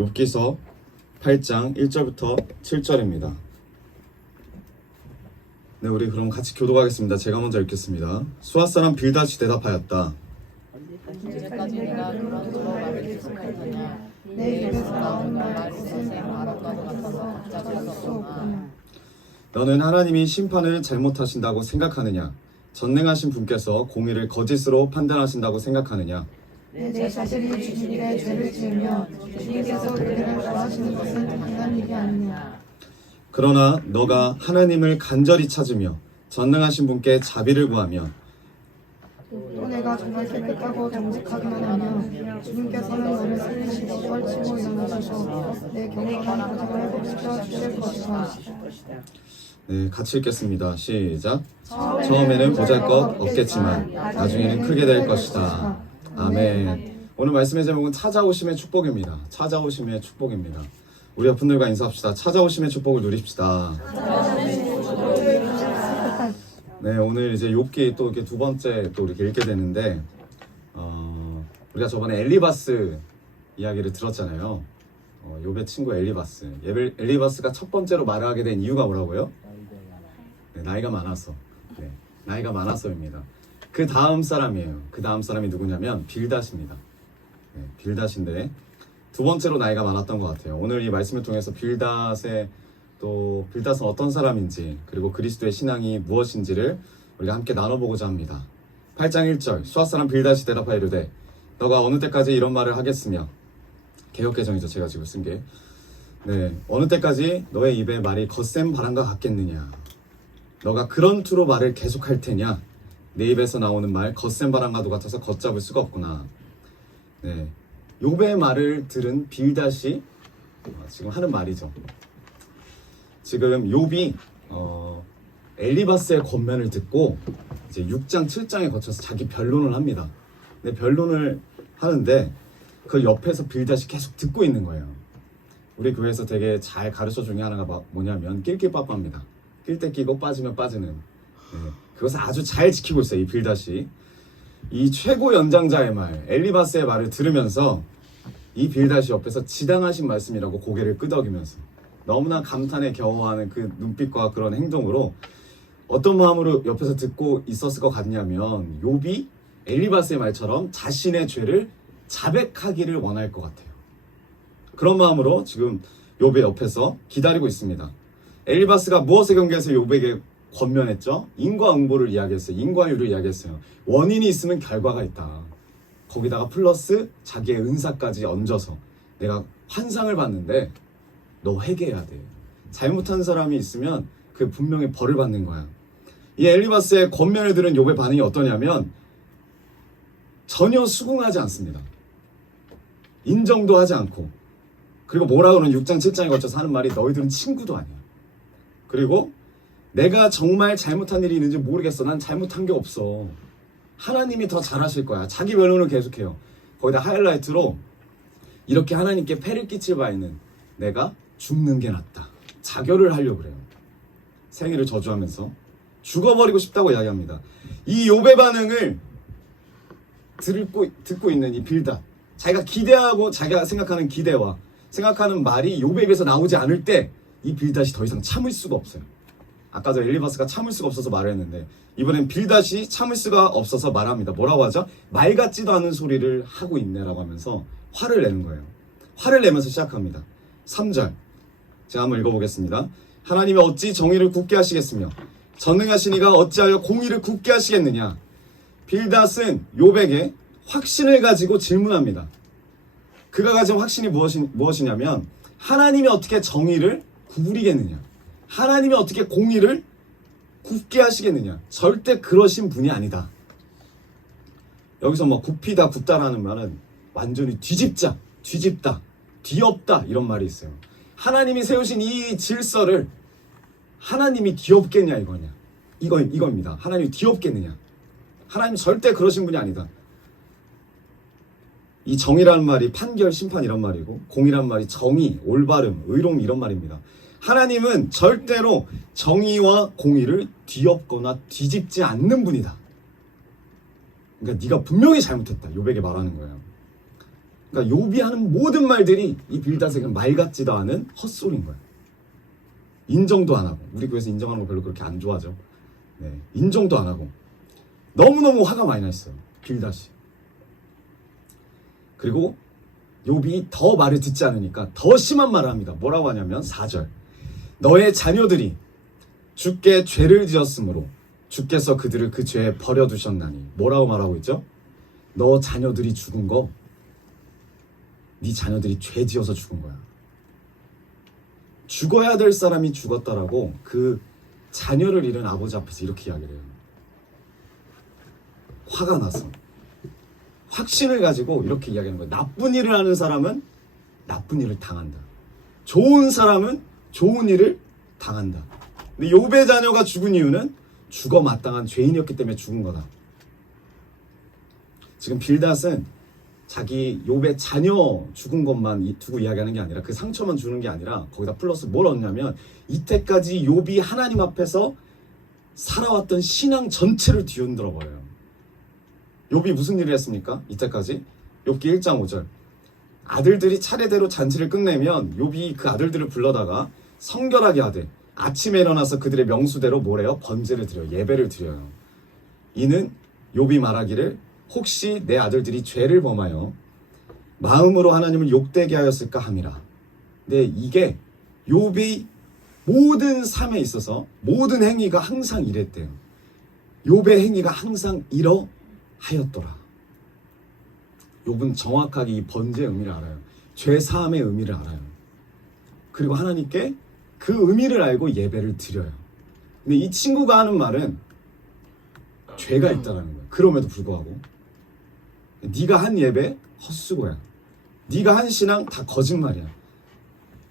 욥기서 8장 1절부터 7절입니다. 네, 우리 그럼 같이 교독하겠습니다. 제가 먼저 읽겠습니다. 수앗 사람 빌닷이 대답하였다. 언제까지 내가 그런 수로 말을 계속할 거냐? 내 입에서 나오는 말이 선생 말한다고 같아서 붙잡을 수 없구나. 너는 하나님이 심판을 잘못하신다고 생각하느냐? 전능하신 분께서 공의를 거짓으로 판단하신다고 생각하느냐? 내 자식이 주님께 죄를 지으며 주님께서 그들을 벌하시는 것은 당연한 일이 아니냐. 그러나 너가 하나님을 간절히 찾으며 전능하신 분께 자비를 구하며 또 내가 정말 깨끗하고 정직하기만 하며 주님께서는 너를 살리시고 떨치고 일어나셔서 내 경건한 가정을 회복시켜 주실 것이다. 네, 같이 읽겠습니다. 시작. 처음에는 보잘것 없겠지만 나중에는 크게 될 것이다. 아멘. 오늘 말씀의 제목은 찾아오심의 축복입니다. 찾아오심의 축복입니다. 우리 옆분들과 인사합시다. 찾아오심의 축복을 누립시다. 네, 오늘 이제 욥기 또 이렇게 두 번째 또 이렇게 읽게 되는데, 우리가 저번에 엘리바스 이야기를 들었잖아요. 욥의 친구 엘리바스. 엘리바스가 첫 번째로 말하게 된 이유가 뭐라고요? 네, 나이가 많아서. 네, 나이가 많아서입니다. 그 다음 사람이에요. 그 다음 사람이 누구냐면 빌닷입니다. 네, 빌닷인데 두 번째로 나이가 많았던 것 같아요. 오늘 이 말씀을 통해서 빌닷은 어떤 사람인지, 그리고 그리스도의 신앙이 무엇인지를 우리가 함께 나눠보고자 합니다. 8장 1절. 수앗 사람 빌닷이 대답하여 이르되 너가 어느 때까지 이런 말을 하겠으며, 개역개정이죠, 제가 지금 쓴 게. 네, 어느 때까지 너의 입에 말이 거센 바람과 같겠느냐? 너가 그런 투로 말을 계속할 테냐? 내 입에서 나오는 말 거센 바람과도 같아서 걷잡을 수가 없구나. 네, 욥의 말을 들은 빌닷이 지금 하는 말이죠. 지금 욥이 엘리바스의 권면을 듣고 이제 6장 7장에 거쳐서 자기 변론을 합니다. 근데 변론을 하는데 그 옆에서 빌닷이 계속 듣고 있는 거예요. 우리 교회에서 되게 잘 가르쳐 중에 하나가 뭐냐면 낄낄빠빠입니다. 낄 때 끼고 빠지면 빠지는. 네, 그것을 아주 잘 지키고 있어요. 이 빌닷이. 이 최고 연장자의 말, 엘리바스의 말을 들으면서 이 빌닷이 옆에서 지당하신 말씀이라고 고개를 끄덕이면서 너무나 감탄에 겨워하는 그 눈빛과 그런 행동으로 어떤 마음으로 옆에서 듣고 있었을 것 같냐면, 욥이 엘리바스의 말처럼 자신의 죄를 자백하기를 원할 것 같아요. 그런 마음으로 지금 욥의 옆에서 기다리고 있습니다. 엘리바스가 무엇에 경계해서 욥에게 권면했죠? 인과응보를 이야기했어요. 인과율을 이야기했어요. 원인이 있으면 결과가 있다. 거기다가 플러스 자기의 은사까지 얹어서 내가 환상을 봤는데 너 회개해야 돼. 잘못한 사람이 있으면 그 분명히 벌을 받는 거야. 이 엘리바스의 권면을 들은 욥의 반응이 어떠냐면 전혀 수긍하지 않습니다. 인정도 하지 않고, 그리고 뭐라 그러는 6장 7장에 걸쳐서 하는 말이 너희들은 친구도 아니야. 그리고 내가 정말 잘못한 일이 있는지 모르겠어. 난 잘못한 게 없어. 하나님이 더 잘하실 거야. 자기 변론을 계속해요. 거기다 하이라이트로 이렇게 하나님께 폐를 끼칠 바에는 내가 죽는 게 낫다. 자결을 하려고 그래요. 생애를 저주하면서 죽어버리고 싶다고 이야기합니다. 이 욥의 반응을 듣고 있는 이 빌닷, 자기가 기대하고 자기가 생각하는 기대와 생각하는 말이 욥의 입에서 나오지 않을 때 이 빌닷이 더 이상 참을 수가 없어요. 아까 저 엘리바스가 참을 수가 없어서 말을 했는데 이번엔 빌닷이 참을 수가 없어서 말합니다. 뭐라고 하죠? 말 같지도 않은 소리를 하고 있네라고 하면서 화를 내는 거예요. 화를 내면서 시작합니다. 3절 제가 한번 읽어보겠습니다. 하나님이 어찌 정의를 굳게 하시겠으며 전능하신 이가 어찌하여 공의를 굳게 하시겠느냐? 빌닷은 욥에게 확신을 가지고 질문합니다. 그가 가진 확신이 무엇이냐면 하나님이 어떻게 정의를 구부리겠느냐? 하나님이 어떻게 공의를 굳게 하시겠느냐? 절대 그러신 분이 아니다. 여기서 뭐 굽히다, 굽다라는 말은 완전히 뒤집다, 뒤엎다 이런 말이 있어요. 하나님이 세우신 이 질서를 하나님이 뒤엎겠냐 이거입니다. 하나님이 뒤엎겠느냐? 하나님 절대 그러신 분이 아니다. 이 정의라는 말이 판결, 심판 이런 말이고, 공의란 말이 정의, 올바름, 의로움 이런 말입니다. 하나님은 절대로 정의와 공의를 뒤엎거나 뒤집지 않는 분이다. 그러니까 네가 분명히 잘못했다. 욥에게 말하는 거예요. 그러니까 욥이 하는 모든 말들이 이 빌닷에게는 말 같지도 않은 헛소리인 거야. 인정도 안 하고, 우리 교회에서 인정하는 거 별로 그렇게 안 좋아하죠. 네, 인정도 안 하고 너무너무 화가 많이 났어요, 빌닷이. 그리고 욥이 더 말을 듣지 않으니까 더 심한 말을 합니다. 뭐라고 하냐면 4절, 너의 자녀들이 주께 죄를 지었으므로 주께서 그들을 그 죄에 버려두셨나니. 뭐라고 말하고 있죠? 너 자녀들이 죽은 거, 네 자녀들이 죄 지어서 죽은 거야. 죽어야 될 사람이 죽었다라고 그 자녀를 잃은 아버지 앞에서 이렇게 이야기를 해요. 화가 나서 확신을 가지고 이렇게 이야기하는 거예요. 나쁜 일을 하는 사람은 나쁜 일을 당한다. 좋은 사람은 좋은 일을 당한다. 근데 욥의 자녀가 죽은 이유는 죽어 마땅한 죄인이었기 때문에 죽은 거다. 지금 빌닷은 자기 욥의 자녀 죽은 것만 두고 이야기하는 게 아니라, 그 상처만 주는 게 아니라 거기다 플러스 뭘 얻냐면 이때까지 욥이 하나님 앞에서 살아왔던 신앙 전체를 뒤흔들어 버려요. 욥이 무슨 일을 했습니까? 이때까지 욥기 1장 5절, 아들들이 차례대로 잔치를 끝내면 욥이 그 아들들을 불러다가 성결하게 하되 아침에 일어나서 그들의 명수대로 뭐래요? 번제를 드려요. 예배를 드려요. 이는 욥이 말하기를 혹시 내 아들들이 죄를 범하여 마음으로 하나님을 욕되게 하였을까 함이라. 근데 이게 욥이 모든 삶에 있어서 모든 행위가 항상 이랬대요. 욥의 행위가 항상 이러하였더라. 욥은 정확하게 이 번제의 의미를 알아요. 죄 사함의 의미를 알아요. 그리고 하나님께 그 의미를 알고 예배를 드려요. 근데 이 친구가 하는 말은 죄가 있다는 거예요. 그럼에도 불구하고 네가 한 예배 헛수고야. 네가 한 신앙 다 거짓말이야.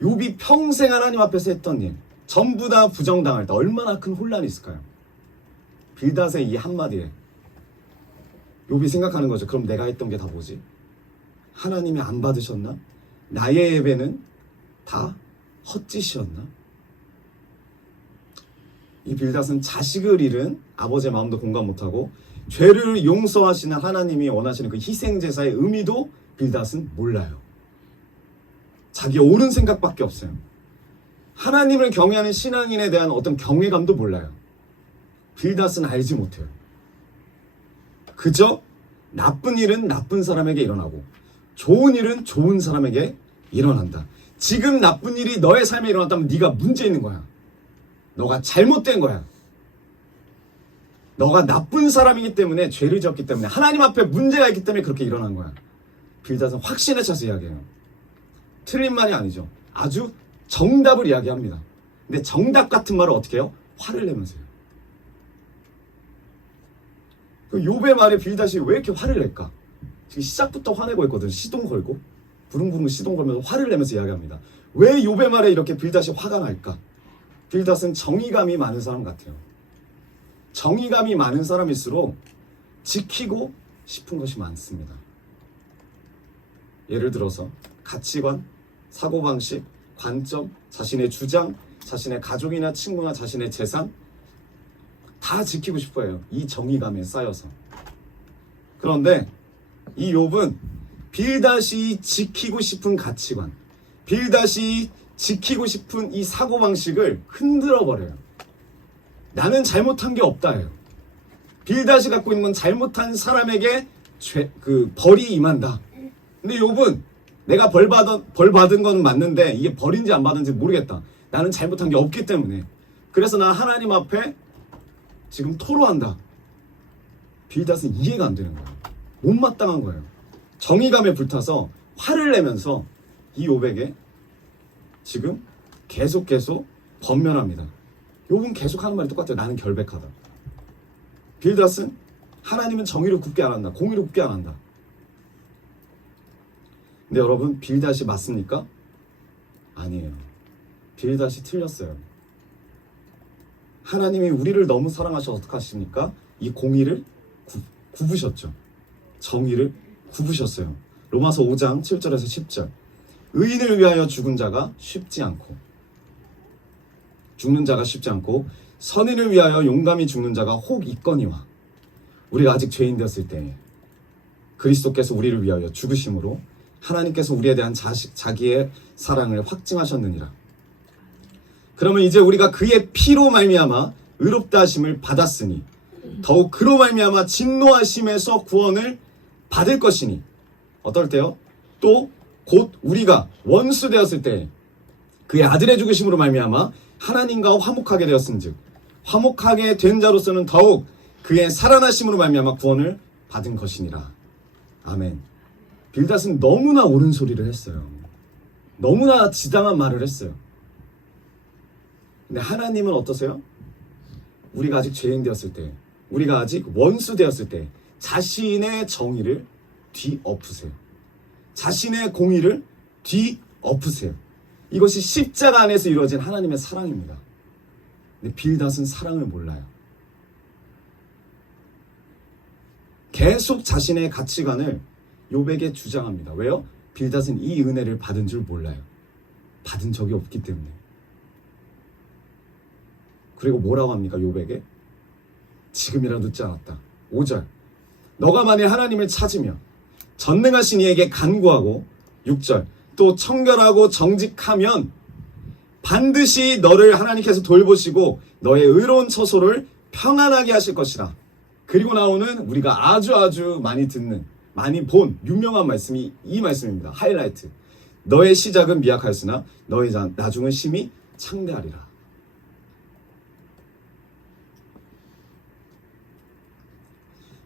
욥이 평생 하나님 앞에서 했던 일 전부 다 부정당할 때 얼마나 큰 혼란이 있을까요? 빌닷의 이 한마디에 욥이 생각하는 거죠. 그럼 내가 했던 게 다 뭐지? 하나님이 안 받으셨나? 나의 예배는 다 헛짓이었나? 이 빌닷은 자식을 잃은 아버지의 마음도 공감 못하고 죄를 용서하시는 하나님이 원하시는 그 희생제사의 의미도 빌닷은 몰라요. 자기 옳은 생각밖에 없어요. 하나님을 경외하는 신앙인에 대한 어떤 경외감도 몰라요. 빌닷은 알지 못해요. 그저 나쁜 일은 나쁜 사람에게 일어나고 좋은 일은 좋은 사람에게 일어난다. 지금 나쁜 일이 너의 삶에 일어났다면 네가 문제 있는 거야. 너가 잘못된 거야. 너가 나쁜 사람이기 때문에, 죄를 지었기 때문에, 하나님 앞에 문제가 있기 때문에 그렇게 일어난 거야. 빌닷은 확신에 차서 이야기해요. 틀린 말이 아니죠. 아주 정답을 이야기합니다. 근데 정답 같은 말을 어떻게 해요? 화를 내면서 해요. 그 욥의 말에 빌닷이 왜 이렇게 화를 낼까? 지금 시작부터 화내고 있거든. 시동 걸고 부릉부릉 시동 걸면서 화를 내면서 이야기합니다. 왜 욥의 말에 이렇게 빌닷이 화가 날까? 빌닷은 정의감이 많은 사람 같아요. 정의감이 많은 사람일수록 지키고 싶은 것이 많습니다. 예를 들어서 가치관, 사고방식, 관점, 자신의 주장, 자신의 가족이나 친구나 자신의 재산 다 지키고 싶어요. 이 정의감에 쌓여서. 그런데 이 욥은 빌닷이 지키고 싶은 가치관, 빌닷이 지키고 싶은 이 사고방식을 흔들어 버려요. 나는 잘못한 게 없다예요. 빌닷이 갖고 있는 건 잘못한 사람에게 벌이 임한다. 근데 욥은 내가 벌 받은 건 맞는데 이게 벌인지 안 받은지 모르겠다. 나는 잘못한 게 없기 때문에. 그래서 나 하나님 앞에 지금 토로한다. 빌닷은 이해가 안 되는 거예요. 못마땅한 거예요. 정의감에 불타서 화를 내면서 이 욥에게 지금 계속 번면합니다. 욥은 계속 하는 말이 똑같아요. 나는 결백하다. 빌닷은 하나님은 정의를 굽게 안 한다. 공의를 굽게 안 한다. 근데 여러분, 빌닷이 맞습니까? 아니에요. 빌닷이 틀렸어요. 하나님이 우리를 너무 사랑하셔서 어떻게 하십니까? 이 공의를 굽으셨죠. 정의를 굽으셨어요. 로마서 5장 7절에서 10절. 의인을 위하여 죽는 자가 쉽지 않고 선인을 위하여 용감히 죽는 자가 혹 있거니와. 우리가 아직 죄인 되었을 때 그리스도께서 우리를 위하여 죽으심으로 하나님께서 우리에 대한 자기의 사랑을 확증하셨느니라. 그러면 이제 우리가 그의 피로 말미암아 의롭다 하심을 받았으니 더욱 그로 말미암아 진노하심에서 구원을 받을 것이니 어떨 때요? 또 곧 우리가 원수 되었을 때 그의 아들의 죽으심으로 말미암아 하나님과 화목하게 되었은즉 화목하게 된 자로서는 더욱 그의 살아나심으로 말미암아 구원을 받은 것이니라. 아멘. 빌닷은 너무나 옳은 소리를 했어요. 너무나 지당한 말을 했어요. 근데 하나님은 어떠세요? 우리가 아직 죄인 되었을 때, 우리가 아직 원수 되었을 때 자신의 정의를 뒤엎으세요. 자신의 공의를 뒤엎으세요. 이것이 십자가 안에서 이루어진 하나님의 사랑입니다. 근데 빌닷은 사랑을 몰라요. 계속 자신의 가치관을 욥에게 주장합니다. 왜요? 빌닷은 이 은혜를 받은 줄 몰라요. 받은 적이 없기 때문에. 그리고 뭐라고 합니까? 욥에게 지금이라도 늦지 않았다. 5절 너가 만일 하나님을 찾으며 전능하신 이에게 간구하고 6절 또 청결하고 정직하면 반드시 너를 하나님께서 돌보시고 너의 의로운 처소를 평안하게 하실 것이라. 그리고 나오는 우리가 아주 많이 듣는 많이 본 유명한 말씀이 이 말씀입니다. 하이라이트. 너의 시작은 미약하였으나 너의 나중은 심히 창대하리라.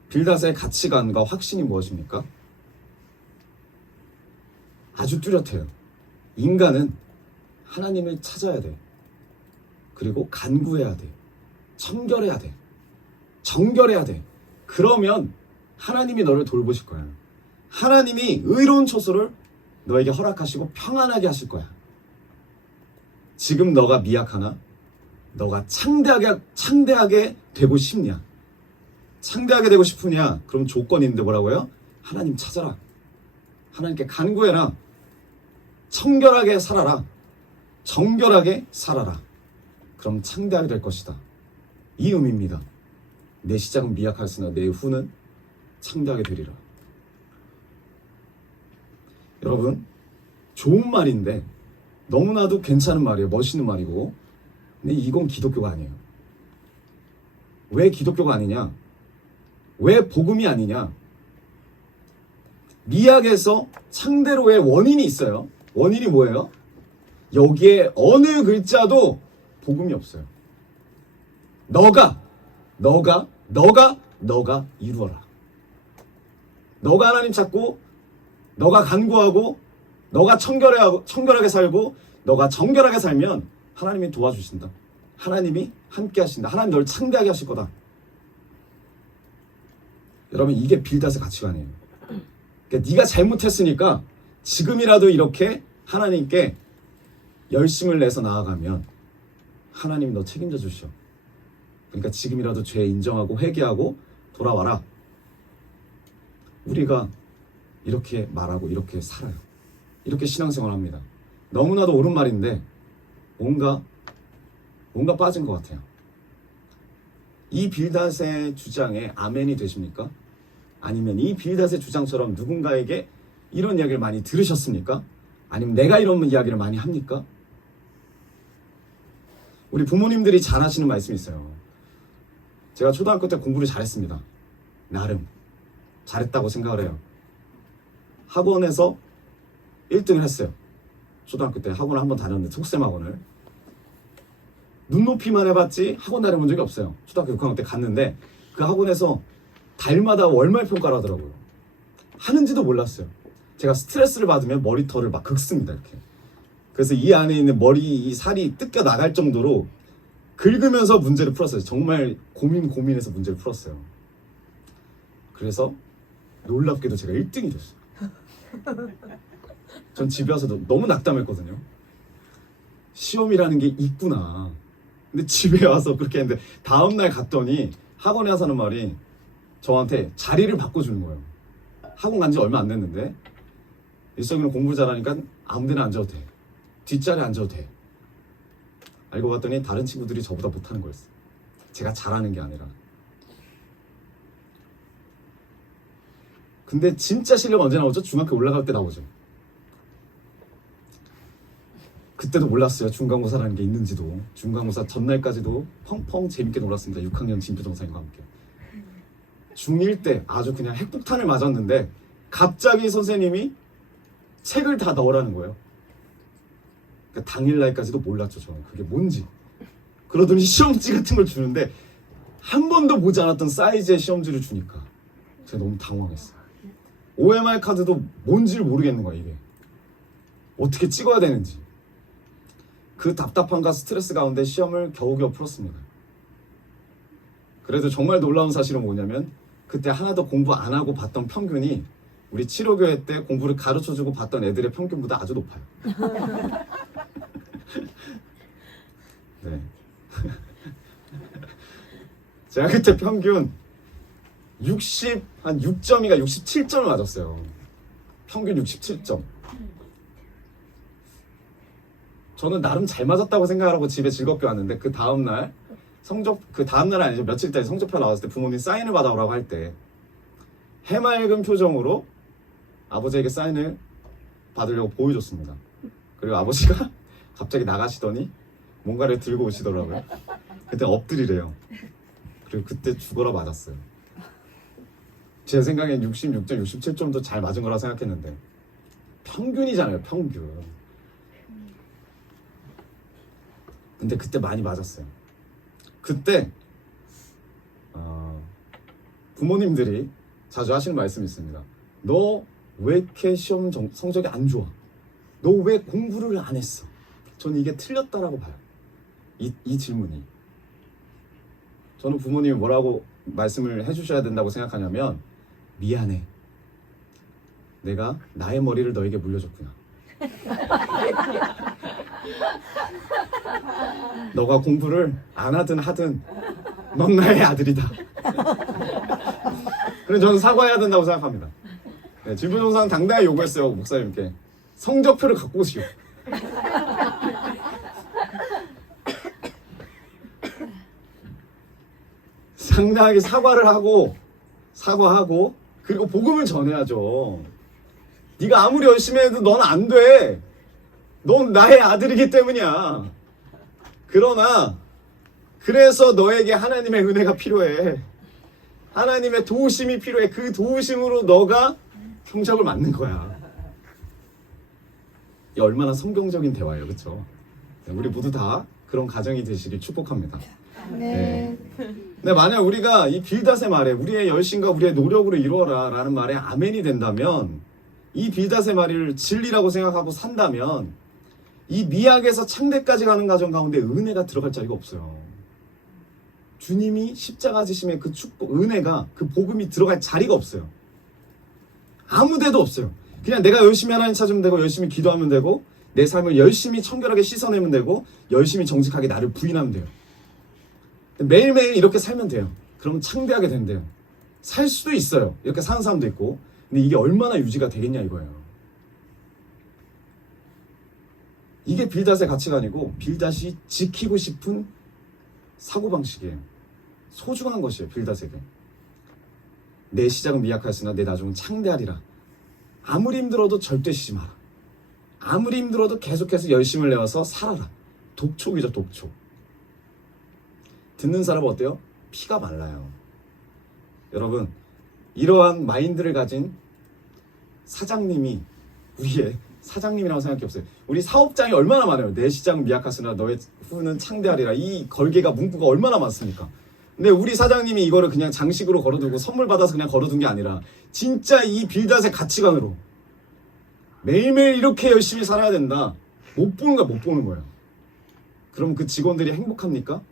빌닷의 가치관과 확신이 무엇입니까? 아주 뚜렷해요. 인간은 하나님을 찾아야 돼. 그리고 간구해야 돼. 청결해야 돼. 정결해야 돼. 그러면 하나님이 너를 돌보실 거야. 하나님이 의로운 처소를 너에게 허락하시고 평안하게 하실 거야. 지금 너가 미약하나? 너가 창대하게 되고 싶냐? 창대하게 되고 싶으냐? 그럼 조건이 있는데 뭐라고요? 하나님 찾아라. 하나님께 간구해라. 청결하게 살아라. 정결하게 살아라. 그럼 창대하게 될 것이다. 이 의미입니다. 내 시작은 미약하였으나 내 후는 창대하게 되리라. 여러분, 좋은 말인데 너무나도 괜찮은 말이에요. 멋있는 말이고. 근데 이건 기독교가 아니에요. 왜 기독교가 아니냐? 왜 복음이 아니냐? 미학에서 창대로의 원인이 있어요. 원인이 뭐예요? 여기에 어느 글자도 복음이 없어요. 너가 이루어라. 너가 하나님 찾고, 너가 간구하고, 너가 청결하게 살고, 너가 정결하게 살면 하나님이 도와주신다. 하나님이 함께 하신다. 하나님 너를 창대하게 하실 거다. 여러분, 이게 빌닷의 가치관이에요. 그러니까 네가 잘못했으니까 지금이라도 이렇게 하나님께 열심을 내서 나아가면 하나님이 너 책임져 주시오. 그러니까 지금이라도 죄 인정하고 회개하고 돌아와라. 우리가 이렇게 말하고 이렇게 살아요. 이렇게 신앙생활합니다. 너무나도 옳은 말인데 뭔가 빠진 것 같아요. 이 빌닷의 주장에 아멘이 되십니까? 아니면 이 빌닷의 주장처럼 누군가에게 이런 이야기를 많이 들으셨습니까? 아니면 내가 이런 이야기를 많이 합니까? 우리 부모님들이 잘 하시는 말씀이 있어요. 제가 초등학교 때 공부를 잘했습니다. 나름 잘했다고 생각을 해요. 학원에서 1등을 했어요. 초등학교 때 학원을 한번 다녔는데 속셈 학원을. 눈높이만 해봤지 학원 다녀본 적이 없어요. 초등학교 6학년 때 갔는데 그 학원에서 달마다 월말 평가를 하더라고요. 하는지도 몰랐어요. 제가 스트레스를 받으면 머리털을 막 긁습니다. 이렇게. 그래서 이 안에 있는 이 살이 뜯겨 나갈 정도로 긁으면서 문제를 풀었어요. 정말 고민해서 문제를 풀었어요. 그래서 놀랍게도 제가 1등이 됐어요. 전 집에 와서도 너무 낙담했거든요. 시험이라는 게 있구나. 근데 집에 와서 그렇게 했는데 다음날 갔더니 학원에 와서 하는 말이 저한테 자리를 바꿔주는 거예요. 학원 간 지 얼마 안 됐는데 일석이는 공부를 잘하니까 아무 데나 앉아도 돼. 뒷자리에 앉아도 돼. 알고 봤더니 다른 친구들이 저보다 못하는 거였어요. 제가 잘하는 게 아니라. 근데 진짜 실력 언제 나오죠? 중학교 올라갈 때 나오죠. 그때도 몰랐어요. 중간고사라는 게 있는지도. 중간고사 전날까지도 펑펑 재밌게 놀았습니다. 6학년 진표정사님과 함께. 중1 때 아주 그냥 핵폭탄을 맞았는데 갑자기 선생님이 책을 다 넣으라는 거예요. 그러니까 당일날까지도 몰랐죠. 저는 그게 뭔지. 그러더니 시험지 같은 걸 주는데 한 번도 보지 않았던 사이즈의 시험지를 주니까 제가 너무 당황했어요. OMR 카드도 뭔지를 모르겠는 거야. 이게 어떻게 찍어야 되는지. 그 답답함과 스트레스 가운데 시험을 겨우겨우 풀었습니다. 그래도 정말 놀라운 사실은 뭐냐면 그때 하나도 공부 안 하고 봤던 평균이 우리 7호교회 때 공부를 가르쳐주고 봤던 애들의 평균보다 아주 높아요. 네. 제가 그때 평균 한 6점인가 67점을 맞았어요. 평균 67점. 저는 나름 잘 맞았다고 생각하고 집에 즐겁게 왔는데 그 다음날 그 다음날 아니죠. 며칠 때 성적표 나왔을 때 부모님 사인을 받아오라고 할 때 해맑은 표정으로 아버지에게 사인을 받으려고 보여줬습니다. 그리고 아버지가 갑자기 나가시더니 뭔가를 들고 오시더라고요. 그때 엎드리래요. 그리고 그때 죽어라 맞았어요. 제 생각엔 66점, 67점도 잘 맞은 거라 생각했는데 평균이잖아요. 평균. 근데 그때 많이 맞았어요. 그때 부모님들이 자주 하시는 말씀이 있습니다. 너 왜 이렇게 시험 성적이 안 좋아? 너 왜 공부를 안 했어? 저는 이게 틀렸다라고 봐요. 이 질문이. 저는 부모님이 뭐라고 말씀을 해주셔야 된다고 생각하냐면 미안해. 내가 나의 머리를 너에게 물려줬구나. 너가 공부를 안 하든 하든 넌 나의 아들이다. 그래서 저는 사과해야 된다고 생각합니다. 네, 진표정사는 당당히 요구했어요. 목사님께 성적표를 갖고 오시오. 상당하게 사과하고 그리고 복음을 전해야죠. 네가 아무리 열심히 해도 넌 안 돼. 넌 나의 아들이기 때문이야. 그러나 그래서 너에게 하나님의 은혜가 필요해. 하나님의 도우심이 필요해. 그 도우심으로 너가 성적을 맞는 거야. 이 얼마나 성경적인 대화예요. 그렇죠? 우리 모두 다 그런 가정이 되시길 축복합니다. 네. 근데 만약 우리가 이 빌닷의 말에 우리의 열심과 우리의 노력으로 이루어라 라는 말에 아멘이 된다면 이 빌닷의 말을 진리라고 생각하고 산다면 이 미학에서 창대까지 가는 과정 가운데 은혜가 들어갈 자리가 없어요. 주님이 십자가 지심의 그 축복, 은혜가 그 복음이 들어갈 자리가 없어요. 아무 데도 없어요. 그냥 내가 열심히 하나님 찾으면 되고 열심히 기도하면 되고 내 삶을 열심히 청결하게 씻어내면 되고 열심히 정직하게 나를 부인하면 돼요. 매일매일 이렇게 살면 돼요. 그러면 창대하게 된대요. 살 수도 있어요. 이렇게 사는 사람도 있고. 근데 이게 얼마나 유지가 되겠냐 이거예요. 이게 빌닷의 가치관이고 빌닷이 지키고 싶은 사고방식이에요. 소중한 것이에요. 빌닷에게. 내 시작은 미약하였으나 내 나중은 창대하리라. 아무리 힘들어도 절대 쉬지 마라. 아무리 힘들어도 계속해서 열심을 내어서 살아라. 독촉이죠. 독촉. 듣는 사람은 어때요? 피가 말라요. 여러분 이러한 마인드를 가진 사장님이 우리의 사장님이라고 생각해 보세요. 우리 사업장이 얼마나 많아요. 내 시장은 미약하으나 너의 후는 창대하리라. 이 걸개가 문구가 얼마나 많습니까? 근데 우리 사장님이 이거를 그냥 장식으로 걸어두고 선물 받아서 그냥 걸어둔 게 아니라 진짜 이 빌닷의 가치관으로 매일매일 이렇게 열심히 살아야 된다. 못 보는 거야. 못 보는 거예요. 그럼 그 직원들이 행복합니까?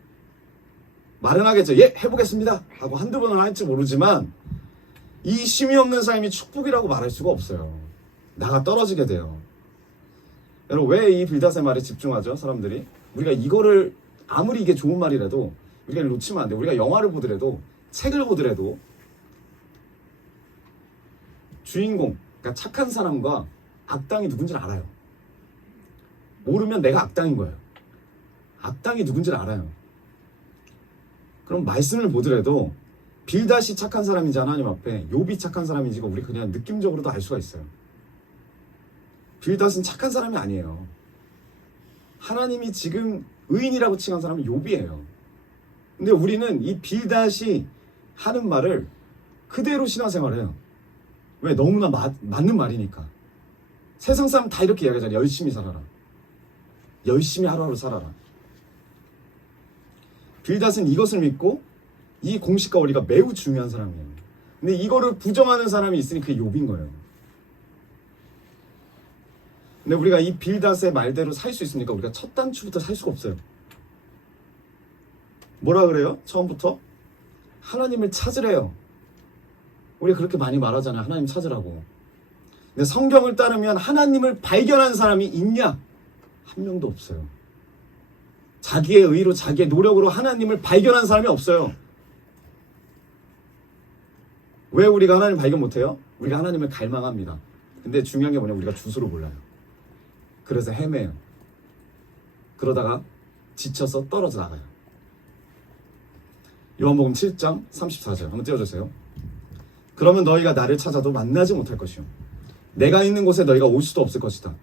말은 하겠죠. 예, 해보겠습니다 하고 한두 번은 할지 모르지만 이 쉼이 없는 삶이 축복이라고 말할 수가 없어요. 나가 떨어지게 돼요. 여러분 왜 이 빌닷의 말에 집중하죠? 사람들이 우리가 이거를 아무리 이게 좋은 말이라도 우리가 놓치면 안 돼. 우리가 영화를 보더라도 책을 보더라도 주인공 그러니까 착한 사람과 악당이 누군지를 알아요. 모르면 내가 악당인 거예요. 악당이 누군지를 알아요. 그럼 말씀을 보더라도 빌닷이 착한 사람인지 하나님 앞에 욥이 착한 사람인지가 우리 그냥 느낌적으로도 알 수가 있어요. 빌닷은 착한 사람이 아니에요. 하나님이 지금 의인이라고 칭한 사람은 욥이에요. 근데 우리는 이 빌닷이 하는 말을 그대로 신앙생활해요. 왜? 너무나 맞는 말이니까. 세상 사람 다 이렇게 이야기하잖아요. 열심히 살아라. 열심히 하루하루 살아라. 빌닷은 이것을 믿고 이 공식과 원리가 매우 중요한 사람이에요. 근데 이거를 부정하는 사람이 있으니 그게 욥인 거예요. 근데 우리가 이 빌닷의 말대로 살 수 있습니까? 우리가 첫 단추부터 살 수가 없어요. 뭐라 그래요? 처음부터? 하나님을 찾으래요. 우리가 그렇게 많이 말하잖아요. 하나님 찾으라고. 근데 성경을 따르면 하나님을 발견한 사람이 있냐? 한 명도 없어요. 자기의 의로 자기의 노력으로 하나님을 발견한 사람이 없어요. 왜 우리가 하나님 발견 못해요? 우리가 하나님을 갈망합니다. 근데 중요한 게 뭐냐면 우리가 주소를 몰라요. 그래서 헤매요. 그러다가 지쳐서 떨어져 나가요. 요한복음 7장 34절 한번 띄워주세요. 그러면 너희가 나를 찾아도 만나지 못할 것이요 내가 있는 곳에 너희가 올 수도 없을 것이다.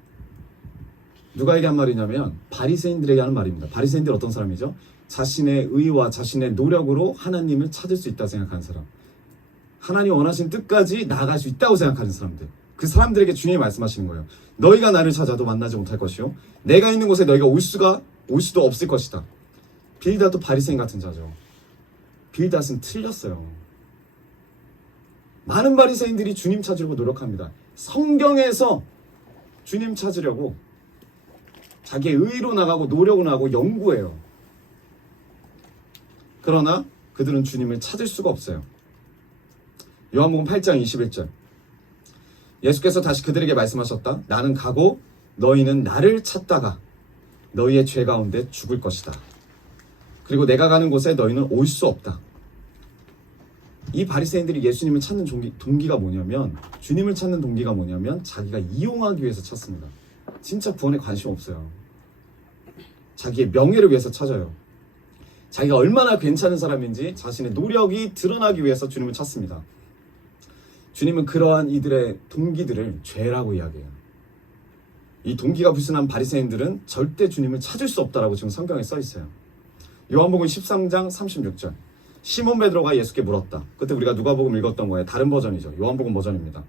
누가에게 한 말이냐면 바리새인들에게 하는 말입니다. 바리새인들 어떤 사람이죠? 자신의 의와 자신의 노력으로 하나님을 찾을 수 있다고 생각하는 사람, 하나님 원하신 뜻까지 나아갈 수 있다고 생각하는 사람들, 그 사람들에게 주님이 말씀하시는 거예요. 너희가 나를 찾아도 만나지 못할 것이요 내가 있는 곳에 너희가 올 수도 없을 것이다. 빌닷도 바리새인 같은 자죠. 빌닷은 틀렸어요. 많은 바리새인들이 주님 찾으려고 노력합니다. 성경에서 주님 찾으려고 자기의 의로 나가고 노력을 하고 연구해요. 그러나 그들은 주님을 찾을 수가 없어요. 요한복음 8장 21절 예수께서 다시 그들에게 말씀하셨다. 나는 가고 너희는 나를 찾다가 너희의 죄 가운데 죽을 것이다. 그리고 내가 가는 곳에 너희는 올 수 없다. 이 바리새인들이 예수님을 찾는 동기가 뭐냐면, 주님을 찾는 동기가 뭐냐면 자기가 이용하기 위해서 찾습니다. 진짜 구원에 관심 없어요. 자기의 명예를 위해서 찾아요. 자기가 얼마나 괜찮은 사람인지 자신의 노력이 드러나기 위해서 주님을 찾습니다. 주님은 그러한 이들의 동기들을 죄라고 이야기해요. 이 동기가 불순한 바리새인들은 절대 주님을 찾을 수 없다라고 지금 성경에 써 있어요. 요한복음 13장 36절 시몬 베드로가 예수께 물었다. 그때 우리가 누가복음 읽었던 거예요. 다른 버전이죠. 요한복음 버전입니다.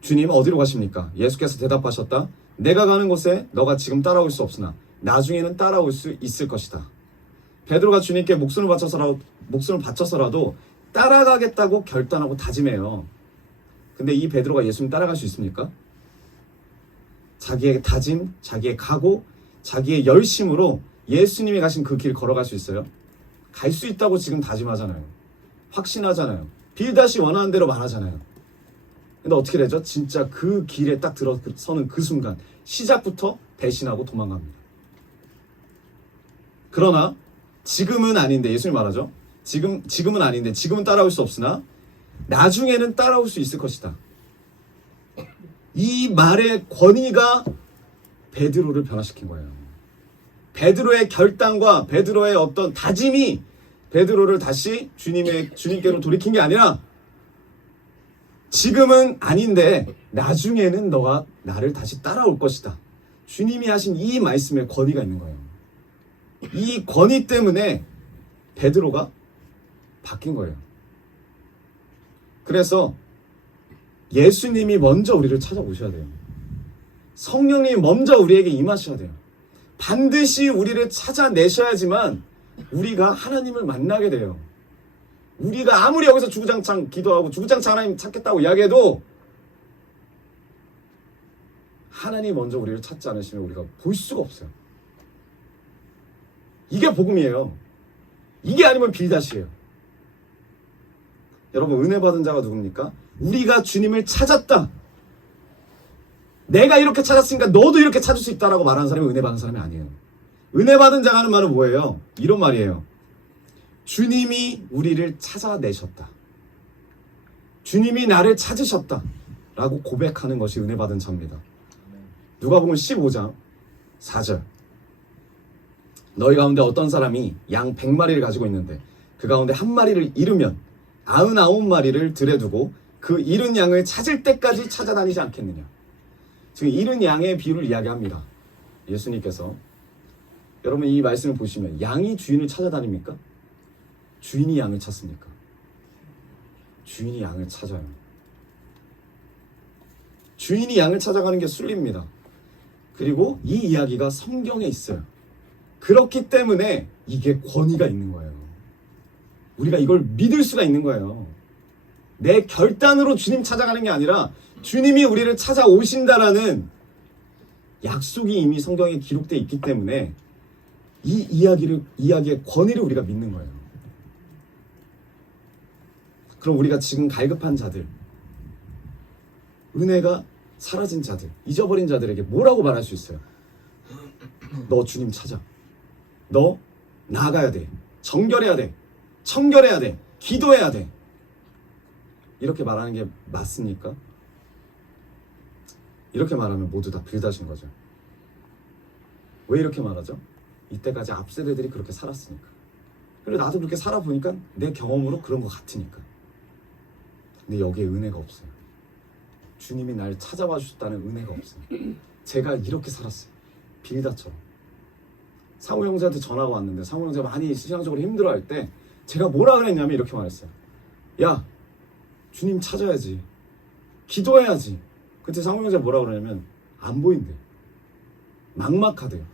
주님 어디로 가십니까? 예수께서 대답하셨다. 내가 가는 곳에 너가 지금 따라올 수 없으나 나중에는 따라올 수 있을 것이다. 베드로가 주님께 목숨을 바쳐서라도 따라가겠다고 결단하고 다짐해요. 근데 이 베드로가 예수님 따라갈 수 있습니까? 자기의 다짐, 자기의 각오, 자기의 열심으로 예수님이 가신 그 길 걸어갈 수 있어요? 갈 수 있다고 지금 다짐하잖아요. 확신하잖아요. 빌닷이 원하는 대로 말하잖아요. 근데 어떻게 되죠? 진짜 그 길에 딱 들어서는 그 순간 시작부터 배신하고 도망갑니다. 그러나 지금은 아닌데, 예수님 말하죠. 지금은 아닌데, 지금은 따라올 수 없으나 나중에는 따라올 수 있을 것이다. 이 말의 권위가 베드로를 변화시킨 거예요. 베드로의 결단과 베드로의 어떤 다짐이 베드로를 다시 주님께로 돌이킨 게 아니라, 지금은 아닌데 나중에는 너가 나를 다시 따라올 것이다. 주님이 하신 이 말씀에 권위가 있는 거예요. 이 권위 때문에 베드로가 바뀐 거예요. 그래서 예수님이 먼저 우리를 찾아오셔야 돼요. 성령님이 먼저 우리에게 임하셔야 돼요. 반드시 우리를 찾아내셔야지만 우리가 하나님을 만나게 돼요. 우리가 아무리 여기서 주구장창 기도하고 주구장창 하나님 찾겠다고 이야기해도 하나님이 먼저 우리를 찾지 않으시면 우리가 볼 수가 없어요. 이게 복음이에요. 이게 아니면 빌닷이에요. 여러분, 은혜 받은 자가 누굽니까? 우리가 주님을 찾았다. 내가 이렇게 찾았으니까 너도 이렇게 찾을 수 있다라고 말하는 사람이 은혜 받은 사람이 아니에요. 은혜 받은 자가 하는 말은 뭐예요? 이런 말이에요. 주님이 우리를 찾아내셨다. 주님이 나를 찾으셨다. 라고 고백하는 것이 은혜 받은 자입니다. 누가복음 15장 4절 너희 가운데 어떤 사람이 양 100마리를 가지고 있는데 그 가운데 한 마리를 잃으면 99마리를 들여 두고 그 잃은 양을 찾을 때까지 찾아다니지 않겠느냐. 지금 잃은 양의 비유를 이야기합니다. 예수님께서 여러분 이 말씀을 보시면 양이 주인을 찾아다닙니까? 주인이 양을 찾습니까? 주인이 양을 찾아요. 주인이 양을 찾아가는 게 순리입니다. 그리고 이 이야기가 성경에 있어요. 그렇기 때문에 이게 권위가 있는 거예요. 우리가 이걸 믿을 수가 있는 거예요. 내 결단으로 주님 찾아가는 게 아니라 주님이 우리를 찾아오신다라는 약속이 이미 성경에 기록되어 있기 때문에 이 이야기의 권위를 우리가 믿는 거예요. 그럼 우리가 지금 갈급한 자들, 은혜가 사라진 자들, 잊어버린 자들에게 뭐라고 말할 수 있어요? 너 주님 찾아. 너 나아가야 돼. 정결해야 돼. 청결해야 돼. 기도해야 돼. 이렇게 말하는 게 맞습니까? 이렇게 말하면 모두 다 빌다신 거죠. 왜 이렇게 말하죠? 이때까지 앞세대들이 그렇게 살았으니까. 그리고 나도 그렇게 살아보니까 내 경험으로 그런 것 같으니까. 근데 여기에 은혜가 없어요. 주님이 날 찾아와 주셨다는 은혜가 없어요. 제가 이렇게 살았어요. 빌다처럼. 상우 형제한테 전화가 왔는데 상우 형제가 많이 신앙적으로 힘들어할 때 제가 뭐라 그랬냐면 이렇게 말했어요. 야, 주님 찾아야지. 기도해야지. 그때 상우 형제가 뭐라 그러냐면 안 보인대. 막막하대요.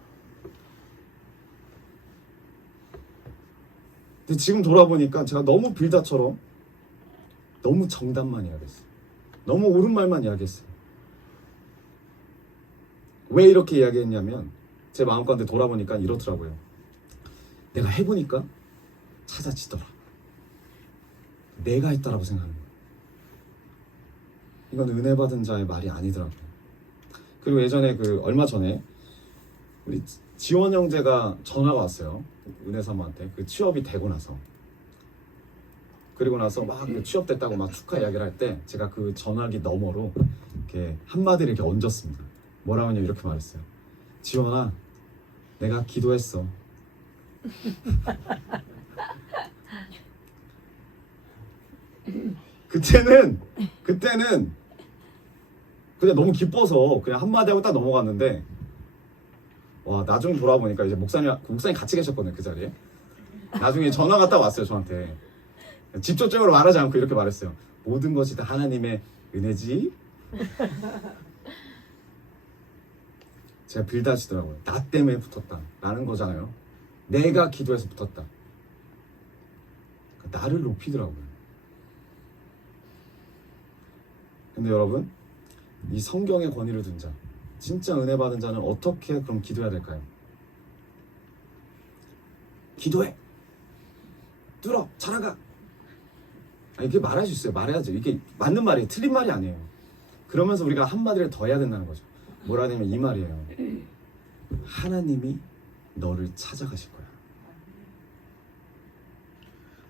근데 지금 돌아보니까 제가 너무 빌다처럼 너무 정답만 이야기했어요. 너무 옳은 말만 이야기했어요. 왜 이렇게 이야기했냐면 제 마음 가운데 돌아보니까 이렇더라고요. 내가 해보니까 찾아지더라. 내가 했다라고 생각하는 거예요. 이건 은혜 받은 자의 말이 아니더라고요. 그리고 예전에 얼마 전에 우리 지원 형제가 전화가 왔어요. 은혜 사모한테 그 취업이 되고 나서. 그리고 나서 막 취업됐다고 막 축하 이야기를 할 때 제가 그 전화기 너머로 이렇게 한마디를 이렇게 얹었습니다. 뭐라고 하냐면 이렇게 말했어요. 지원아, 내가 기도했어. 그때는 그냥 너무 기뻐서 그냥 한마디 하고 딱 넘어갔는데 와, 나중에 돌아보니까 이제 목사님 같이 계셨거든요, 그 자리에. 나중에 전화가 딱 왔어요, 저한테. 직접적으로 말하지 않고 이렇게 말했어요. 모든 것이 다 하나님의 은혜지. 제가 빌다시더라고요. 나 때문에 붙었다 라는 거잖아요. 내가 기도해서 붙었다. 나를 높이더라고요. 근데 여러분, 이 성경의 권위를 둔 자, 진짜 은혜 받은 자는 어떻게 그럼 기도해야 될까요? 기도해! 뚫어! 잘나가! 이렇게 말할 수 있어요. 말해야죠. 이게 맞는 말이에요. 틀린 말이 아니에요. 그러면서 우리가 한마디를 더 해야 된다는 거죠. 뭐라 하냐면 이 말이에요. 하나님이 너를 찾아가실 거야.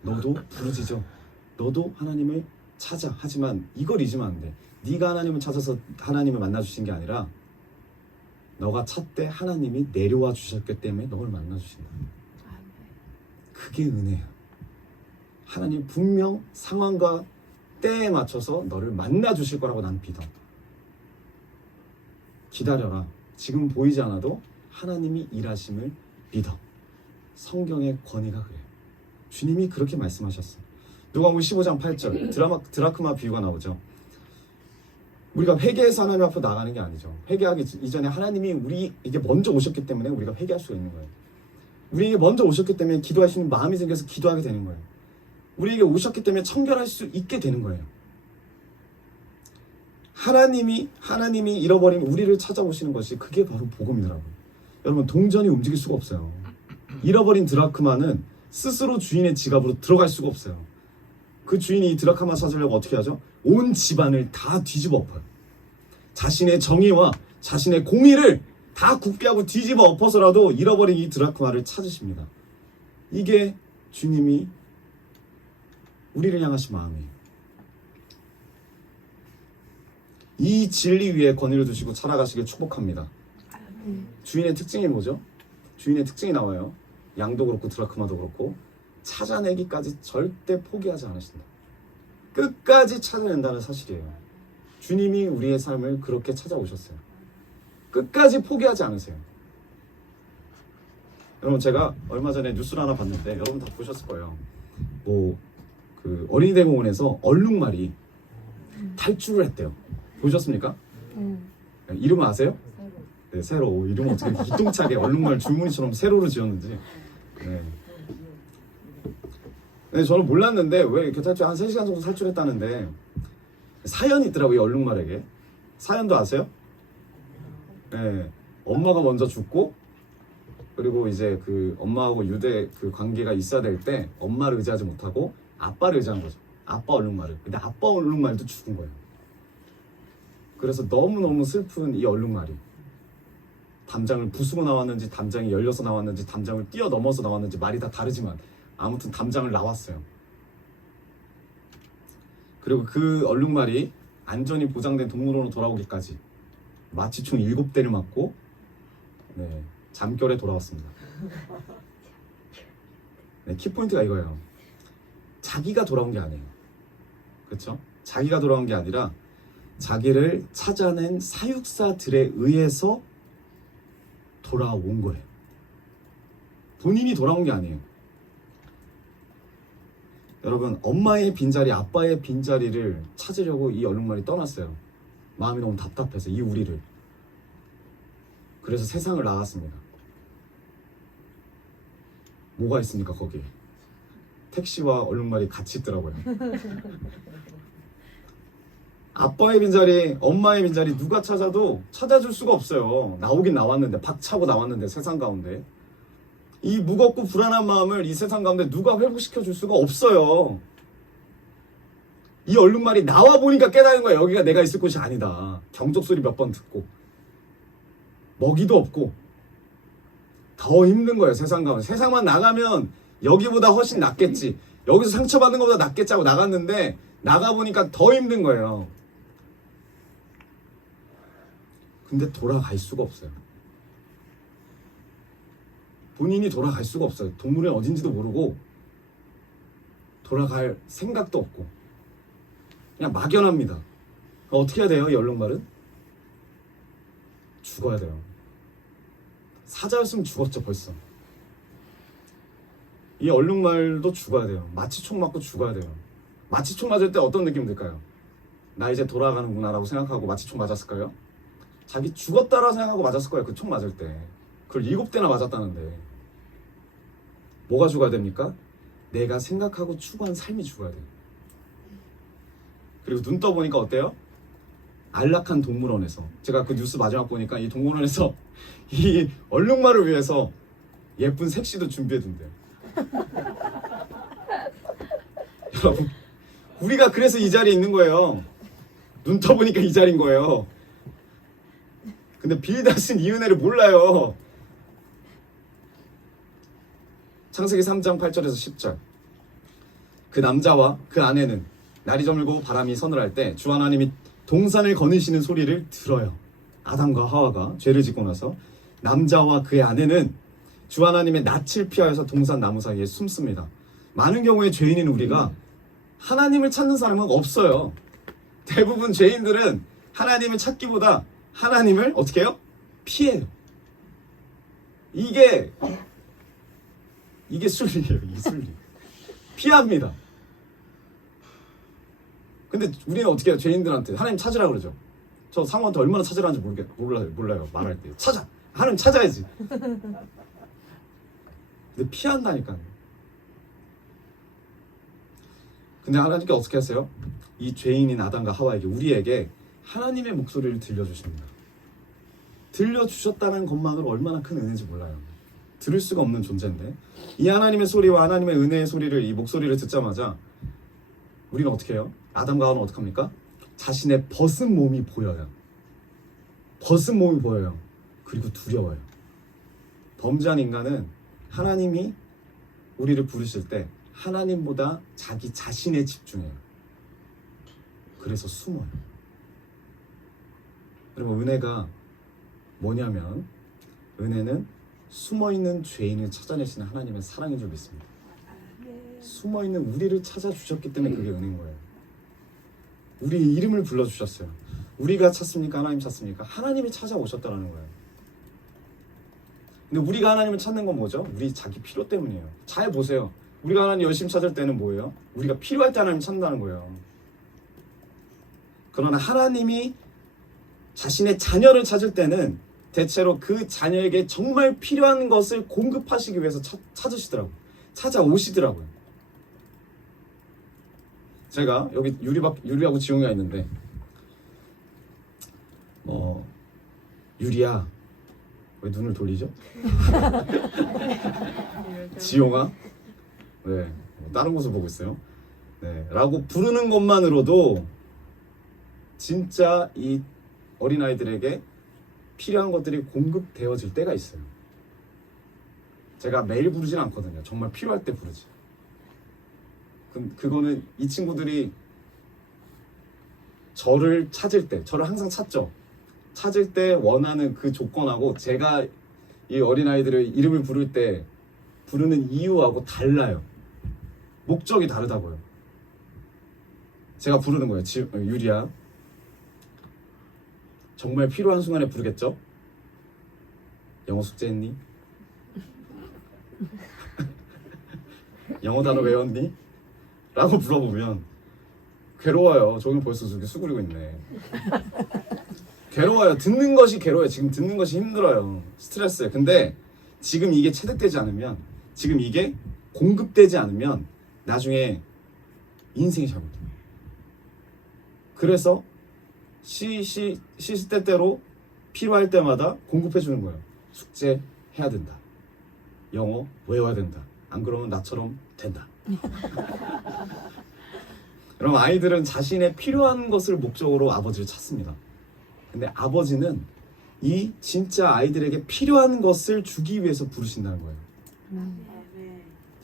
너도 부르짖어. 너도 하나님을 찾아. 하지만 이걸 잊으면 안 돼. 네가 하나님을 찾아서 하나님을 만나주신 게 아니라 너가 찾되 하나님이 내려와 주셨기 때문에 너를 만나주신다. 그게 은혜야. 하나님 분명 상황과 때에 맞춰서 너를 만나주실 거라고 난 믿어. 기다려라. 지금 보이지 않아도 하나님이 일하심을 믿어. 성경의 권위가 그래요. 주님이 그렇게 말씀하셨어요. 누가복음 15장 8절 드라크마 비유가 나오죠. 우리가 회개해서 하나님 앞으로 나가는 게 아니죠. 회개하기 이전에 하나님이 우리에게 먼저 오셨기 때문에 우리가 회개할 수가 있는 거예요. 우리에게 먼저 오셨기 때문에 기도할 수 있는 마음이 생겨서 기도하게 되는 거예요. 우리에게 오셨기 때문에 청결할 수 있게 되는 거예요. 하나님이 잃어버린 우리를 찾아오시는 것이 그게 바로 복음이더라고요. 여러분, 동전이 움직일 수가 없어요. 잃어버린 드라크마는 스스로 주인의 지갑으로 들어갈 수가 없어요. 그 주인이 이 드라크마 찾으려고 어떻게 하죠? 온 집안을 다 뒤집어 엎어요. 자신의 정의와 자신의 공의를 다 굽게하고 뒤집어 엎어서라도 잃어버린 이 드라크마를 찾으십니다. 이게 주님이 우리를 향하신 마음이에요. 이 진리 위에 권위를 두시고 살아가시길 축복합니다. 주인의 특징이 뭐죠? 주인의 특징이 나와요. 양도 그렇고 드라크마도 그렇고 찾아내기까지 절대 포기하지 않으신다. 끝까지 찾아낸다는 사실이에요. 주님이 우리의 삶을 그렇게 찾아오셨어요. 끝까지 포기하지 않으세요. 여러분 제가 얼마 전에 뉴스를 하나 봤는데 여러분 다 보셨을 거예요. 뭐 그 어린이 대공원에서 얼룩말이 탈출을 했대요. 보셨습니까? 이름 아세요? 네, 세로. 이름 어떻게 기똥차게 얼룩말 줄무늬처럼 세로로 지었는지. 네. 네, 저는 몰랐는데 왜 이렇게 탈출 한 3시간 정도 탈출했다는데 사연이 있더라고요, 얼룩말에게. 사연도 아세요? 네. 엄마가 먼저 죽고 그리고 이제 그 엄마하고 유대 그 관계가 있어야 될 때 엄마를 의지하지 못하고 아빠를 의지한 거죠. 아빠 얼룩말을. 근데 아빠 얼룩말도 죽은 거예요. 그래서 너무너무 슬픈 이 얼룩말이 담장을 부수고 나왔는지 담장이 열려서 나왔는지 담장을 뛰어넘어서 나왔는지 말이 다 다르지만 아무튼 담장을 나왔어요. 그리고 그 얼룩말이 안전이 보장된 동물원으로 돌아오기까지 마취 총 7대를 맞고 네, 잠결에 돌아왔습니다. 네, 키포인트가 이거예요. 자기가 돌아온 게 아니에요. 그렇죠? 자기가 돌아온 게 아니라 자기를 찾아낸 사육사들에 의해서 돌아온 거예요. 본인이 돌아온 게 아니에요. 여러분, 엄마의 빈자리, 아빠의 빈자리를 찾으려고 이 얼룩말이 떠났어요. 마음이 너무 답답해서 이 우리를. 그래서 세상을 나갔습니다. 뭐가 있습니까 거기에? 택시와 얼룩말이 같이 있더라고요. 아빠의 빈자리, 엄마의 빈자리 누가 찾아도 찾아줄 수가 없어요. 나오긴 나왔는데, 박차고 나왔는데 세상 가운데 이 무겁고 불안한 마음을 이 세상 가운데 누가 회복시켜 줄 수가 없어요. 이 얼룩말이 나와 보니까 깨달은 거야. 여기가 내가 있을 곳이 아니다. 경적 소리 몇 번 듣고 먹이도 없고 더 힘든 거예요. 세상 가운데. 세상만 나가면 여기보다 훨씬 낫겠지. 여기서 상처받는 것보다 낫겠지 하고 나갔는데 나가보니까 더 힘든 거예요. 근데 돌아갈 수가 없어요. 본인이 돌아갈 수가 없어요. 동물은 어딘지도 모르고 돌아갈 생각도 없고 그냥 막연합니다. 어떻게 해야 돼요? 이 얼룩말은? 죽어야 돼요. 사자였으면 죽었죠 벌써. 이 얼룩말도 죽어야 돼요. 마취총 맞고 죽어야 돼요. 마취총 맞을 때 어떤 느낌 들까요? 나 이제 돌아가는구나 라고 생각하고 마취총 맞았을까요? 자기 죽었다라고 생각하고 맞았을 거예요. 그 총 맞을 때. 그걸 7대나 맞았다는데 뭐가 죽어야 됩니까? 내가 생각하고 추구한 삶이 죽어야 돼요. 그리고 눈 떠보니까 어때요? 안락한 동물원에서 제가 그 뉴스 마지막 보니까 이 동물원에서 이 얼룩말을 위해서 예쁜 색시도 준비해둔대요. 여러분, 우리가 그래서 이 자리에 있는 거예요. 눈 떠보니까 이 자리인 거예요. 근데 빌다신 이 은혜를 몰라요. 창세기 3장 8절에서 10절. 그 남자와 그 아내는 날이 저물고 바람이 서늘할 때 주 하나님이 동산을 거느시는 소리를 들어요. 아담과 하와가 죄를 짓고 나서 남자와 그의 아내는 주 하나님의 낯을 피하여서 동산 나무 사이에 숨습니다. 많은 경우에 죄인인 우리가 하나님을 찾는 사람은 없어요. 대부분 죄인들은 하나님을 찾기보다 하나님을 어떻게 해요? 피해요. 이게 순리예요. 이 순리. 피합니다. 근데 우리는 어떻게 해요? 죄인들한테 하나님 찾으라 그러죠. 저 상호한테 얼마나 찾으라는지 몰라요. 말할 때 찾아. 하나님 찾아야지. 근데 피한다니까요. 근데 하나님께 어떻게 하세요? 이 죄인인 아담과 하와에게 우리에게 하나님의 목소리를 들려주십니다. 들려주셨다는 것만으로 얼마나 큰 은혜인지 몰라요. 들을 수가 없는 존재인데 이 하나님의 소리와 하나님의 은혜의 소리를 이 목소리를 듣자마자 우리는 어떻게 해요? 아담과 하와는 어떻게 합니까? 자신의 벗은 몸이 보여요. 벗은 몸이 보여요. 그리고 두려워요. 범죄한 인간은 하나님이 우리를 부르실 때 하나님보다 자기 자신에 집중해요. 그래서 숨어요. 여러분, 은혜가 뭐냐면 은혜는 숨어있는 죄인을 찾아내시는 하나님의 사랑인 줄 믿습니다. 숨어있는 우리를 찾아주셨기 때문에 그게 은혜인 거예요. 우리 이름을 불러주셨어요. 우리가 찾습니까? 하나님 찾습니까? 하나님이 찾아오셨다는 거예요. 근데 우리가 하나님을 찾는 건 뭐죠? 우리 자기 필요 때문이에요. 잘 보세요. 우리가 하나님 열심히 찾을 때는 뭐예요? 우리가 필요할 때 하나님 찾는다는 거예요. 그러나 하나님이 자신의 자녀를 찾을 때는 대체로 그 자녀에게 정말 필요한 것을 공급하시기 위해서 찾으시더라고요. 찾아오시더라고요. 제가 여기 유리하고 지용이가 있는데 유리야 왜 눈을 돌리죠? 지용아 네 다른 곳을 보고 있어요. 네 라고 부르는 것만으로도 진짜 이 어린아이들에게 필요한 것들이 공급되어질 때가 있어요. 제가 매일 부르진 않거든요. 정말 필요할 때 부르지. 그거는 이 친구들이 저를 찾을 때, 저를 항상 찾죠. 찾을 때 원하는 그 조건하고 제가 이 어린아이들의 이름을 부를 때 부르는 이유하고 달라요. 목적이 다르다고요. 제가 부르는 거예요. 유리야. 정말 필요한 순간에 부르겠죠? 영어 숙제했니? 영어 단어 외웠니? 라고 물어보면 괴로워요. 저기 벌써 저기 수그리고 있네. 괴로워요. 듣는 것이 괴로워요. 지금 듣는 것이 힘들어요. 스트레스예요. 근데 지금 이게 체득되지 않으면, 지금 이게 공급되지 않으면 나중에 인생이 잘못돼요. 그래서 시시때때로 필요할 때마다 공급해 주는 거예요. 숙제 해야 된다. 영어 외워야 된다. 안 그러면 나처럼 된다. 그럼 아이들은 자신의 필요한 것을 목적으로 아버지를 찾습니다. 근데 아버지는 이 진짜 아이들에게 필요한 것을 주기 위해서 부르신다는 거예요.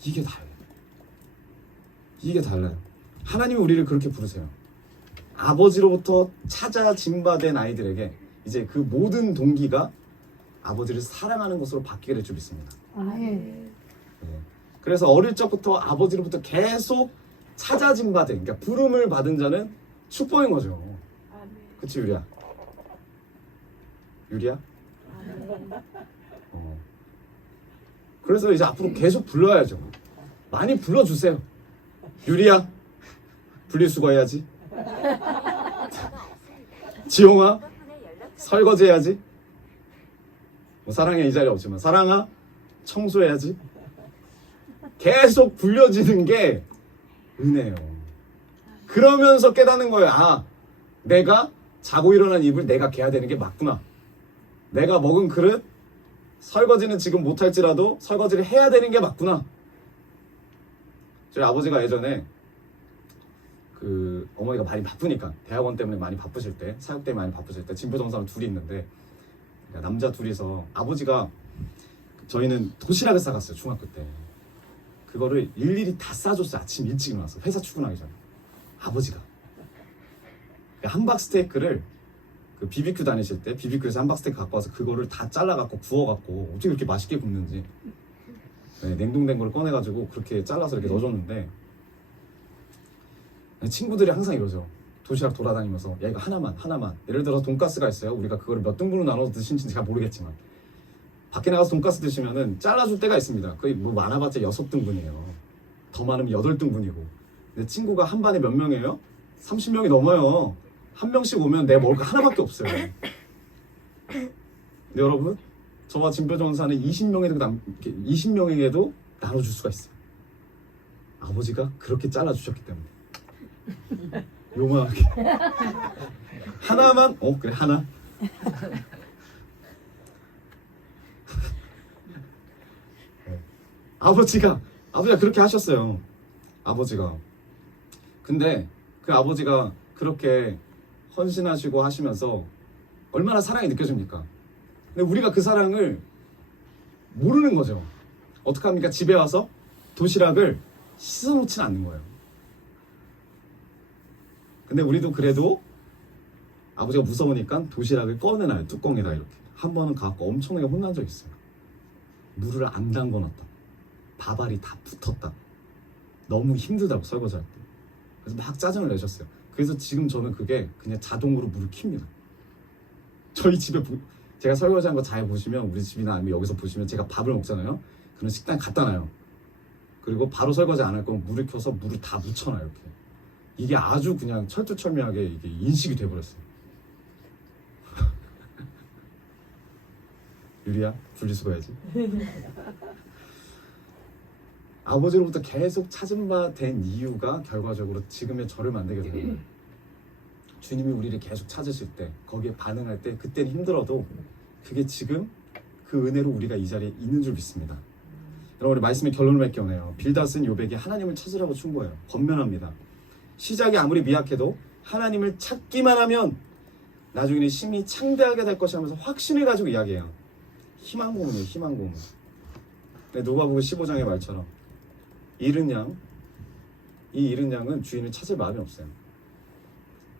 이게 달라요. 이게 달라요. 하나님이 우리를 그렇게 부르세요. 아버지로부터 찾아진 바 된 아이들에게 이제 그 모든 동기가 아버지를 사랑하는 것으로 바뀌게 될 줄 믿습니다. 아멘. 그래서 어릴 적부터 아버지로부터 계속 찾아진 바 된, 그러니까 부름을 받은 자는 축복인 거죠. 그치 유리야? 유리야? 그래서 이제 앞으로 계속 불러야죠. 많이 불러주세요. 유리야, 분리수거 해야지. 지용아, 설거지 해야지. 뭐 사랑해 이 자리 없지만 사랑아, 청소해야지. 계속 불려지는 게 은혜예요. 그러면서 깨닫는 거예요. 아, 내가 자고 일어난 입을 내가 개야 되는 게 맞구나. 내가 먹은 그릇 설거지는 지금 못할지라도 설거지를 해야 되는 게 맞구나. 저희 아버지가 예전에 그 어머니가 많이 바쁘니까 대학원 때문에 많이 바쁘실 때, 사역 때문에 많이 바쁘실 때 진보정사는 둘이 있는데 그러니까 남자 둘이서 아버지가 저희는 도시락을 싸갔어요. 중학교 때. 그거를 일일이 다 싸줬어요. 아침 일찍 일어나서 회사 출근하기 전에. 아버지가 함박스테이크를 그 BBQ 다니실 때 BBQ에서 함박스테이크 갖고 와서 그거를 다 잘라갖고 구워갖고 어떻게 그렇게 맛있게 굽는지 네, 냉동된 걸 꺼내가지고 그렇게 잘라서 이렇게 넣어줬는데 친구들이 항상 이러죠. 도시락 돌아다니면서 야 이거 하나만 예를 들어서 돈가스가 있어요. 우리가 그거를 몇 등분으로 나눠서 드신지 잘 모르겠지만 밖에 나가서 돈가스 드시면은 잘라줄 때가 있습니다. 거의 뭐 많아봤자 6등분이에요. 더 많으면 8등분이고. 근데 친구가 한 반에 몇 명이에요? 30명이 넘어요. 한 명씩 오면 내 먹을 거 하나밖에 없어요. 근데 여러분, 저와 진표정사는 20명에게도 나눠줄 수가 있어요. 아버지가 그렇게 잘라주셨기 때문에. 요만하게. 하나만? 그래 하나. 아버지가 그렇게 하셨어요. 아버지가. 근데 그 아버지가 그렇게 헌신하시고 하시면서 얼마나 사랑이 느껴집니까? 근데 우리가 그 사랑을 모르는 거죠. 어떡합니까? 집에 와서 도시락을 씻어놓진 않는 거예요. 근데 우리도 그래도 아버지가 무서우니까 도시락을 꺼내놔요. 뚜껑에다 이렇게. 한 번은 갖고 엄청나게 혼난 적 있어요. 물을 안 담궈놨다. 밥알이 다 붙었다. 너무 힘들다고 설거지할 때. 그래서 막 짜증을 내셨어요. 그래서 지금 저는 그게 그냥 자동으로 물을 킵니다. 저희 집에 제가 설거지한 거 잘 보시면 우리 집이나 아니면 여기서 보시면 제가 밥을 먹잖아요. 그럼 식당에 갖다 놔요. 그리고 바로 설거지 안 할 거면 물을 켜서 물을 다 묻혀놔요. 이렇게. 이게 아주 그냥 철두철미하게 이게 인식이 돼버렸어요. 유리야, 분리수거 해야지. 아버지로부터 계속 찾은 바 된 이유가 결과적으로 지금의 저를 만들게 되는 거예요. 주님이 우리를 계속 찾으실 때, 거기에 반응할 때, 그때는 힘들어도 그게 지금 그 은혜로 우리가 이 자리에 있는 줄 믿습니다. 여러분, 우리 말씀의 결론을 맺게 오네요. 빌닷은 요백이 하나님을 찾으라고 충고해요. 권면합니다. 시작이 아무리 미약해도 하나님을 찾기만 하면 나중에는 심히 창대하게 될 것이 하면서 확신을 가지고 이야기해요. 희망 고문이에요. 희망 고문. 누가복음 15장의 말처럼 이 잃은 양은 주인을 찾을 마음이 없어요.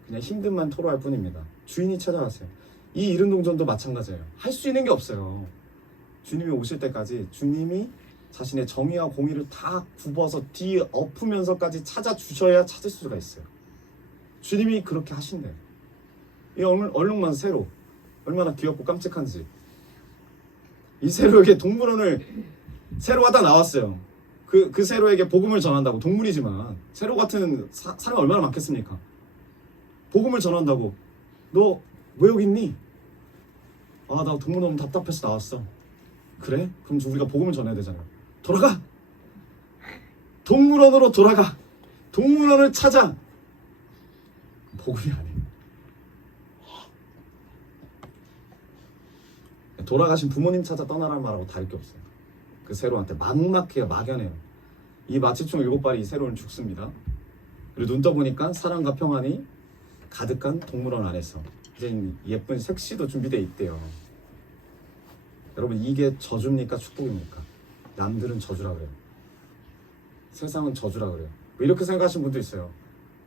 그냥 힘듦만 토로할 뿐입니다. 주인이 찾아왔어요. 이 잃은 동전도 마찬가지예요. 할 수 있는 게 없어요. 주님이 오실 때까지 주님이 자신의 정의와 공의를 다 굽어서 뒤엎으면서까지 찾아주셔야 찾을 수가 있어요. 주님이 그렇게 하신대요. 이 얼룩만 새로 얼마나 귀엽고 깜찍한지. 이 새로에게 동물원을 새로 하다 나왔어요. 그 새로에게 복음을 전한다고. 동물이지만 새로 같은 사람이 얼마나 많겠습니까? 복음을 전한다고. 너 왜 여기 있니? 아, 나 동물원 너무 답답해서 나왔어. 그래? 그럼 우리가 복음을 전해야 되잖아요. 돌아가! 동물원으로 돌아가! 동물원을 찾아! 복음이 아니에요. 돌아가신 부모님 찾아 떠나라는 말하고 다를 게 없어요. 그 새로한테 막막해요. 막연해요. 이 마취총 7발이 이 새로는 죽습니다. 그리고 눈 떠보니까 사랑과 평안이 가득한 동물원 안에서 이제 예쁜 색시도 준비되어 있대요. 여러분, 이게 저주입니까? 축복입니까? 남들은 저주라 그래요. 세상은 저주라 그래요. 왜 이렇게 생각하시는 분도 있어요.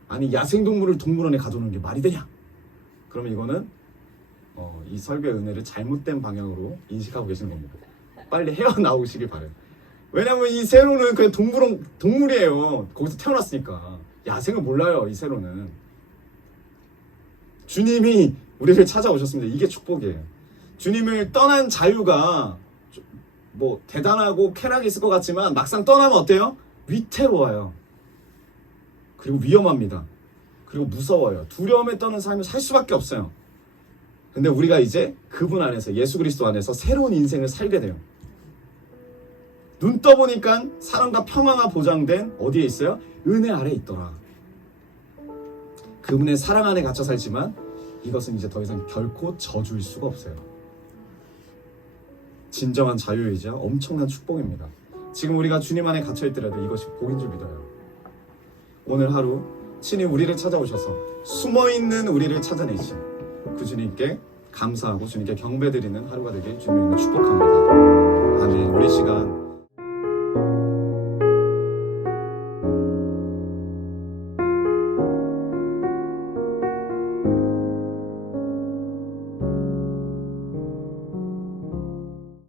아니, 야생동물을 동물원에 가두는 게 말이 되냐? 그러면 이거는 이 설교의 은혜를 잘못된 방향으로 인식하고 계시는 겁니다. 빨리 헤어나오시길 바래요. 왜냐면 이 세로는 그냥 동물이에요. 거기서 태어났으니까. 야생을 몰라요, 이 세로는. 주님이 우리를 찾아오셨습니다. 이게 축복이에요. 주님을 떠난 자유가 뭐 대단하고 쾌락이 있을 것 같지만 막상 떠나면 어때요? 위태로워요. 그리고 위험합니다. 그리고 무서워요. 두려움에 떠는 삶을 살 수밖에 없어요. 근데 우리가 이제 그분 안에서, 예수 그리스도 안에서 새로운 인생을 살게 돼요. 눈 떠보니까 사랑과 평화가 보장된 어디에 있어요? 은혜 아래 있더라. 그분의 사랑 안에 갇혀 살지만 이것은 이제 더 이상 결코 저주일 수가 없어요. 진정한 자유이자 엄청난 축복입니다. 지금 우리가 주님 안에 갇혀 있더라도 이것이 복인 줄 믿어요. 오늘 하루 친히 우리를 찾아오셔서 숨어있는 우리를 찾아내신 그 주님께 감사하고 주님께 경배드리는 하루가 되길 주님을 축복합니다. 아멘. 우리 시간